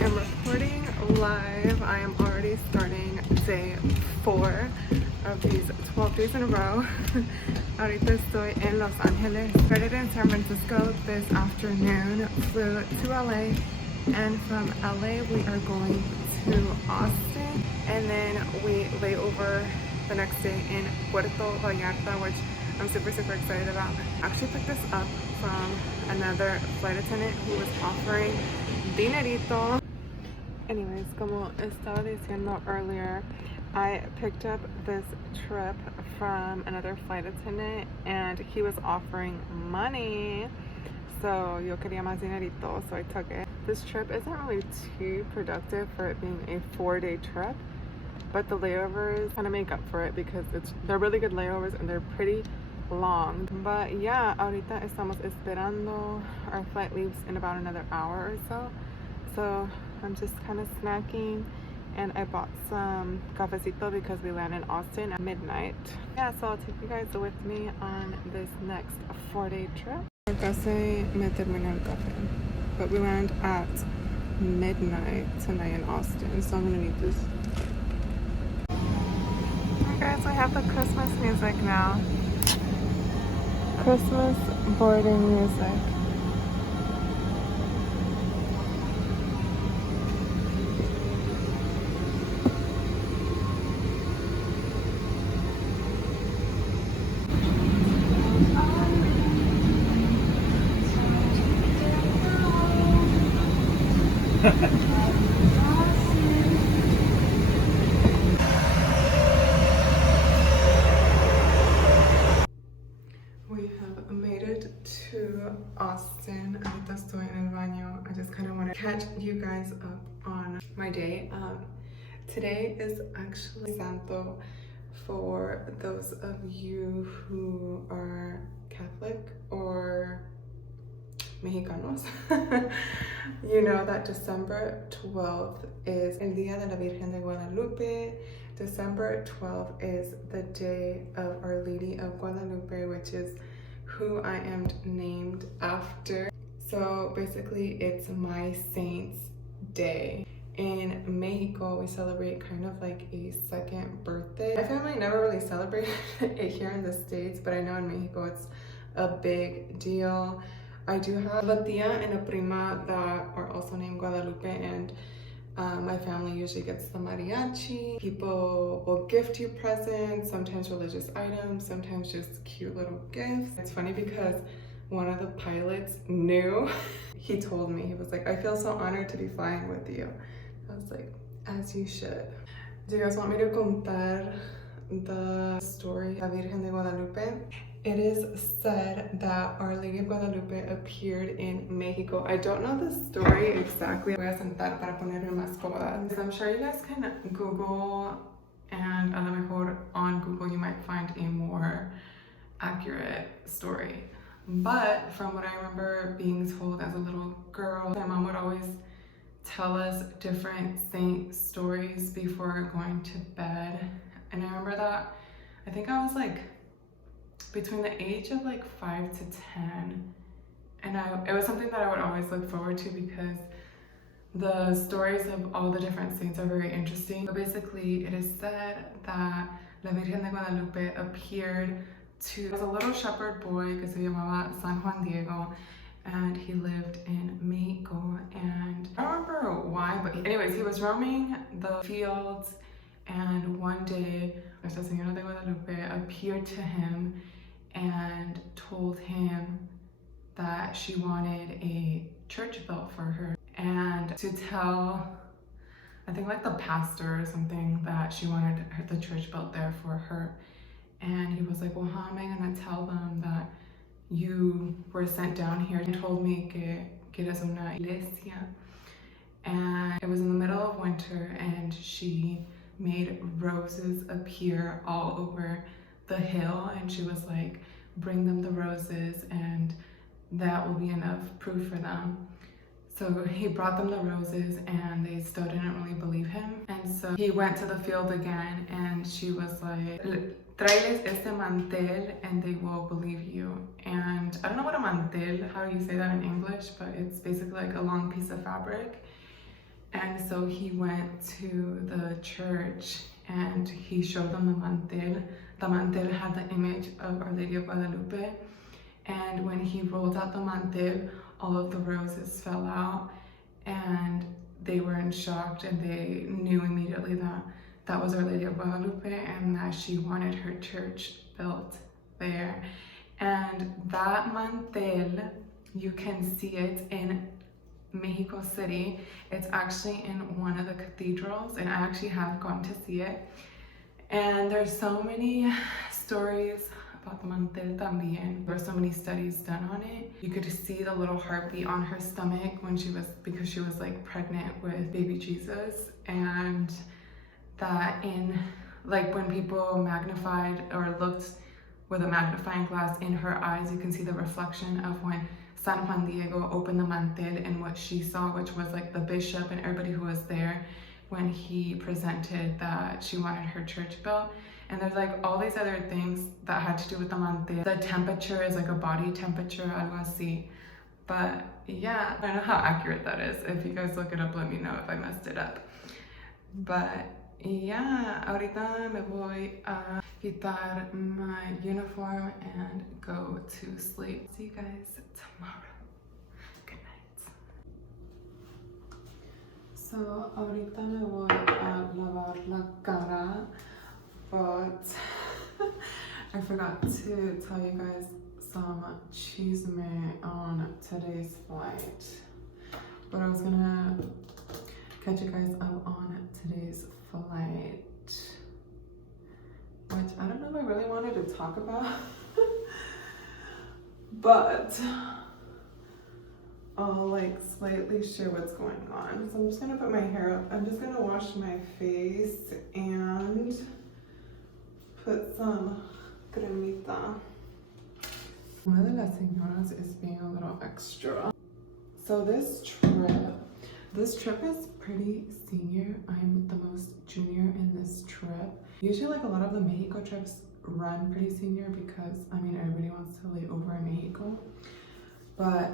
am recording live. I am already starting day 4 of these 12 days in a row. Ahorita estoy en Los Angeles. Started in San Francisco this afternoon, flew to LA, and from LA we are going to Austin, and then we lay over the next day in Puerto Vallarta, which I'm super excited about. I actually picked this up from another flight attendant who was offering dinerito. Anyways, como estaba diciendo earlier, I picked up this trip from another flight attendant and he was offering money. So yo quería más dinerito, so I took it. This trip isn't really too productive for it being a 4-day trip, but the layovers kind of make up for it because they're really good layovers and they're pretty long. But yeah, ahorita estamos esperando. Our flight leaves in about another hour or so. So I'm just kind of snacking, and I bought some cafecito because we land in Austin at midnight. Yeah, so I'll take you guys with me on this next 4-day trip. Casi me terminé el café, but we land at midnight tonight in Austin, so I'm gonna need this. Alright guys, we have the Christmas music now. Christmas boarding music. We have made it to Austin. Ahorita estoy en el baño. I just kind of want to catch you guys up on my day. Today is actually Santo. For those of you who are Catholic or Mexicanos, you know that December 12th is el Día de la Virgen de Guadalupe. December 12th is the day of Our Lady of Guadalupe, which is who I am named after. So basically it's my saint's day. In Mexico, we celebrate kind of like a second birthday. My family never really celebrated it here in the States, but I know in Mexico it's a big deal. I do have a tia and a prima that are also named Guadalupe, and my family usually gets the mariachi. People will gift you presents, sometimes religious items, sometimes just cute little gifts. It's funny because one of the pilots knew. He told me, he was like, I feel so honored to be flying with you. I was like, as you should. Do you guys want me to contar the story of Virgen de Guadalupe? It is said that Our Lady of Guadalupe appeared in Mexico. I don't know the story exactly. Voy a sentar para ponerme más cómoda. I'm sure you guys can Google, and a lo mejor on Google you might find a more accurate story. But from what I remember being told as a little girl, my mom would always tell us different saint stories before going to bed. And I remember that I think I was like between the age of like 5 to 10, and it was something that I would always look forward to because the stories of all the different saints are very interesting. So basically it is said that La Virgen de Guadalupe appeared to a little shepherd boy que se llamaba San Juan Diego, and he lived in Mexico, and I don't remember why, but anyways, he was roaming the fields, and one day Nuestra Señora de Guadalupe appeared to him and told him that she wanted a church built for her, and to tell, I think like the pastor or something, that she wanted the church built there for her. And he was like, well, how am I gonna tell them that you were sent down here and told me que eres una iglesia? And it was in the middle of winter, and she made roses appear all over the hill, and she was like, bring them the roses and that will be enough proof for them. So he brought them the roses, and they still didn't really believe him. And so he went to the field again, and she was like, tráeles este mantel and they will believe you. And I don't know what a mantel, how you say that in English, but it's basically like a long piece of fabric. And so he went to the church and he showed them the mantel. The mantel had the image of Our Lady of Guadalupe. And when he rolled out the mantel, all of the roses fell out, and they were in shock, and they knew immediately that that was Our Lady of Guadalupe and that she wanted her church built there. And that mantel, you can see it in Mexico City. It's actually in one of the cathedrals, and I actually have gone to see it. And there's so many stories about the mantel también. There were so many studies done on it. You could see the little heartbeat on her stomach because she was like pregnant with baby Jesus, and that in like when people magnified or looked with a magnifying glass in her eyes, you can see the reflection of when San Juan Diego opened the mantel and what she saw, which was like the bishop and everybody who was there when he presented that she wanted her church built. And there's like all these other things that had to do with the mantel. The temperature is like a body temperature, algo así. But yeah, I don't know how accurate that is. If you guys look it up, let me know if I messed it up. But yeah, ahorita me voy a quitar my uniform and go to sleep. See you guys tomorrow. Good night. So ahorita me voy a lavar la cara, but I forgot to tell you guys some chisme on today's flight. But I was gonna catch you guys up on today's flight, which I don't know if I really wanted to talk about, but I'll like slightly share what's going on. So I'm just gonna put my hair up. I'm just gonna wash my face and put some cremita. Una de las señoras is being a little extra. So this trip is pretty senior. I'm the most junior in this trip. Usually like a lot of the Mexico trips run pretty senior because I mean everybody wants to lay over in Mexico. But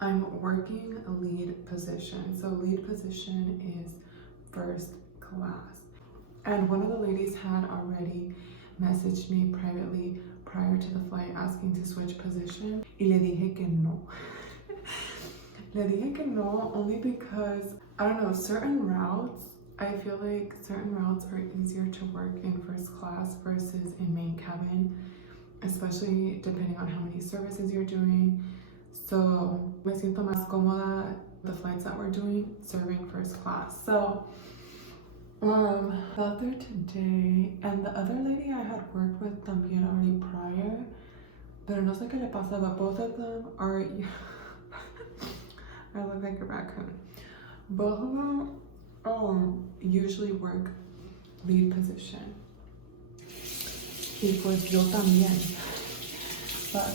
I'm working a lead position. So lead position is first class. And one of the ladies had already messaged me privately prior to the flight asking to switch position. Y le dije que no. Le dije que no only because, I don't know, certain routes, I feel like certain routes are easier to work in first class versus in main cabin, especially depending on how many services you're doing. So me siento más cómoda the flights that we're doing serving first class. So got there today, and the other lady I had worked with también already prior, pero no sé qué le pasa, but both of them are I look like a raccoon. Both of them usually work lead position. Y pues yo también. But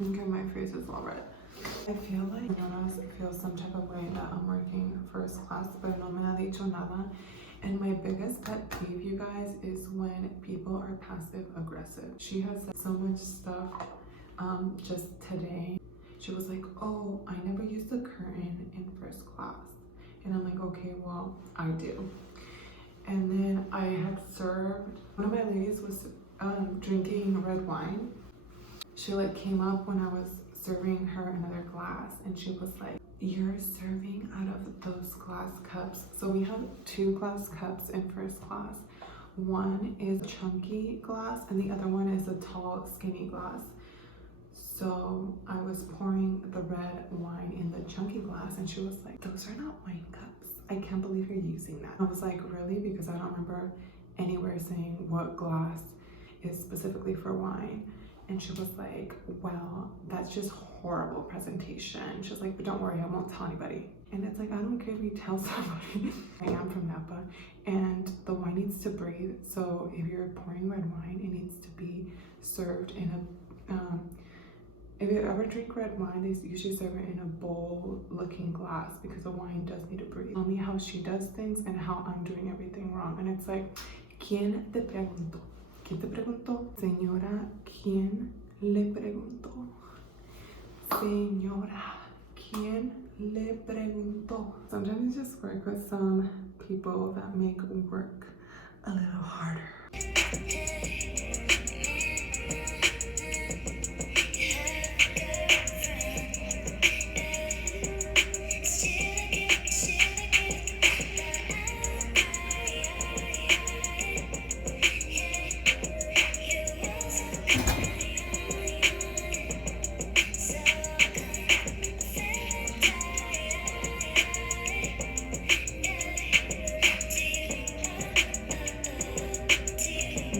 okay, my face is all red. I feel like Jonas feels some type of way that I'm working first class, but no me ha dicho nada. And my biggest pet peeve, you guys, is when people are passive aggressive. She has said so much stuff just today. She was like, oh, I never used the curtain in first class. And I'm like, okay, well, I do. And then I had served, one of my ladies was drinking red wine. She like came up when I was serving her another glass, and she was like, you're serving out of those glass cups. So we have 2 glass cups in first class. One is a chunky glass and the other one is a tall skinny glass. So I was pouring the red wine in the chunky glass, and she was like, those are not wine cups. I can't believe you're using that. I was like, really? Because I don't remember anywhere saying what glass is specifically for wine. And she was like, well, that's just horrible presentation. She was like, but don't worry, I won't tell anybody. And it's like, I don't care if you tell somebody. I am from Napa, and the wine needs to breathe. So if you're pouring red wine, it needs to be served in a, if you ever drink red wine, they usually serve it in a bowl-looking glass because the wine does need to breathe. Tell me how she does things and how I'm doing everything wrong. And it's like, ¿Quién te preguntó? ¿Quién te preguntó? Señora, ¿quién le preguntó? Señora, ¿quién le preguntó? Sometimes you just work with some people that make work a little harder.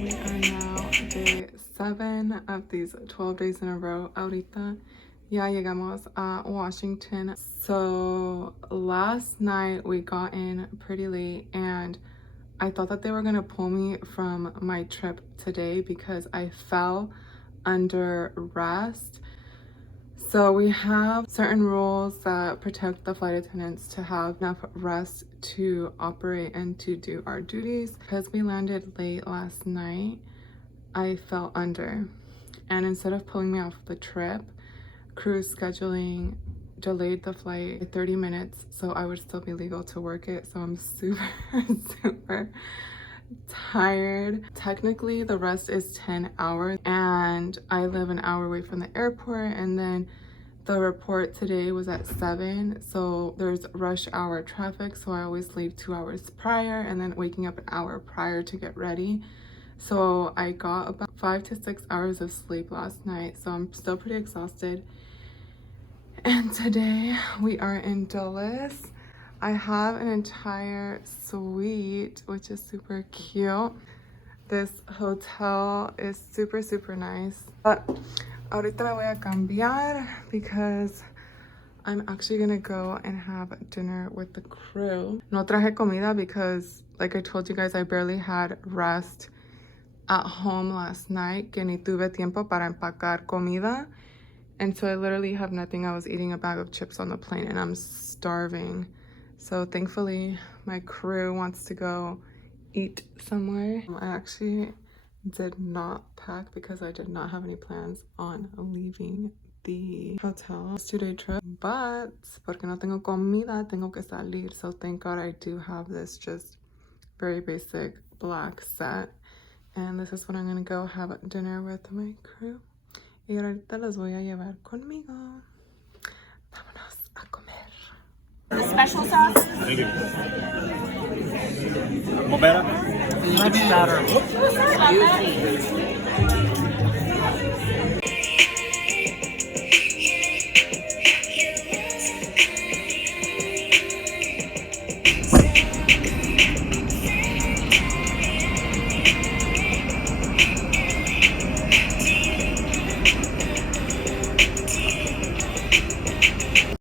We are now day 7 of these 12 days in a row. Ahorita ya llegamos a Washington. So last night we got in pretty late and I thought that they were gonna pull me from my trip today because I fell under rest. So we have certain rules that protect the flight attendants to have enough rest to operate and to do our duties. Because we landed late last night, I fell under. And instead of pulling me off the trip, cruise scheduling delayed the flight by 30 minutes so I would still be legal to work it. So I'm super tired. Technically the rest is 10 hours and I live an hour away from the airport, and then the report today was at 7, so there's rush hour traffic, so I always leave 2 hours prior and then waking up an hour prior to get ready. So I got about 5 to 6 hours of sleep last night, so I'm still pretty exhausted. And today we are in Dulles. I have an entire suite, which is super cute. This hotel is super nice. But ahorita me voy a cambiar because I'm actually gonna go and have dinner with the crew. No traje comida because, like I told you guys, I barely had rest at home last night, que ni tuve tiempo para empacar comida. And so I literally have nothing. I was eating a bag of chips on the plane and I'm starving. So thankfully my crew wants to go eat somewhere. I actually did not pack because I did not have any plans on leaving the hotel. It's a 2-day trip, but porque no tengo comida, tengo que salir. So thank God I do have this just very basic black set. And this is what I'm gonna go have dinner with my crew. Y ahorita los voy a llevar conmigo. Vámonos a comer. The special sauce? Thank you. More better? Much better.